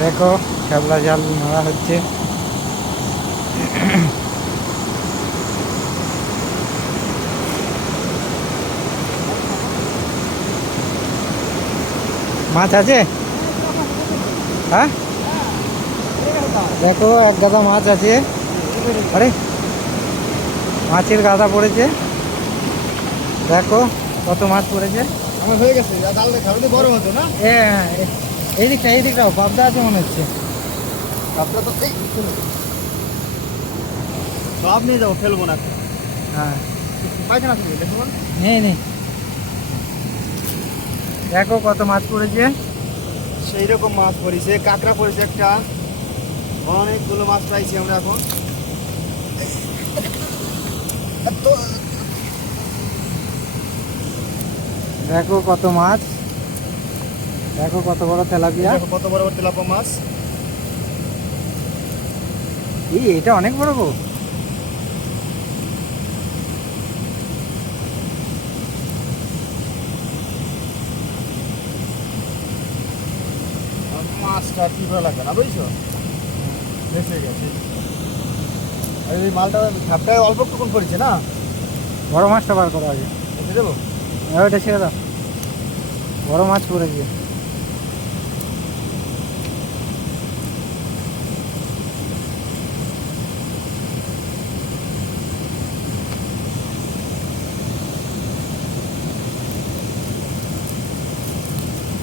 দেখো শ্যাবলা জাল মারা হচ্ছে। মাছ আছে? হ্যাঁ দেখো এক গাদা মাছ আছে। আরে মাছের গাদা পড়েছে, দেখো কত মাছ পড়েছে। আমার হয়ে গেছে, জালটা খাওয়াতে বড় হতো না। এই দিকটাও পাবদা আছে মনে হচ্ছে। আপনার তো এই সব নিয়ে যাবো, ফেলবো না। হ্যাঁ পায়খানা থেকে দেখুন, নেই দেখো কত মাছ পড়েছে। সেই রকম মাছ পড়েছে, কাঁকড়া পড়েছে একটা, অনেকগুলো মাছ পাইছি আমরা এখন। দেখো কত মাছ, দেখো কত বড় তেলাপিয়া। দেখো কত বড় বড় তেলাপা মাছ। এটা অনেক বড় গো। মাছটা কি ভালো লাগে না বুঝছো, বেঁচে গেছে। আর এই মালটা ঝাপটায় অল্প টুকুন পড়েছে না। বড় মাছটা বার করো আগে। বুঝে দেবো। ওইটা ছেড়ে দাও, বড় মাছ পড়েছে।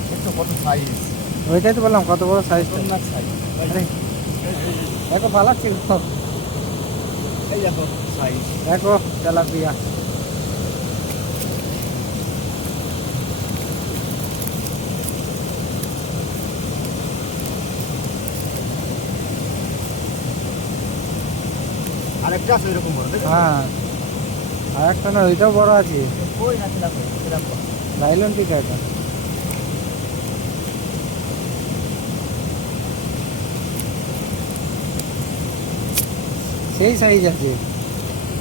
দেখছো কত সাইজ, ওইটাই তো বললাম কত বড় সাইজ। খতরনাক সাইজ। দেখো পালাচ্ছি, এই দেখো সাইজ। দেখো তেলাপিয়া। আরেকটা আছে এরকম বড়, দেখো। হ্যাঁ আর একটা না, ওইটাও বড় আছে। কই না ছিলাম এরকম। লাইলন টিকা এটা। সেই সাইজ আছে,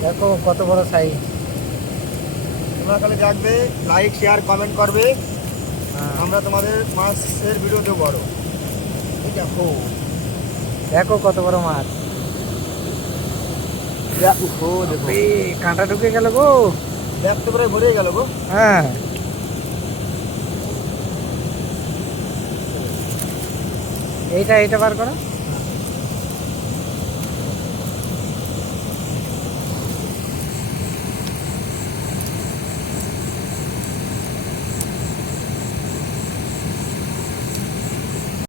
দেখো কত বড় সাইজ। তোমরা খালি দেখবে, লাইক শেয়ার কমেন্ট করবে, আমরা তোমাদের মাছের ভিডিও দেবো বড়। এই দেখো, দেখো কত বড় মাছ। দেখো দেখো, কাঁটা ঢুকে গেল গো। দেখতে প্রায় ভরে গেল গো। হ্যাঁ এইটা বার করো।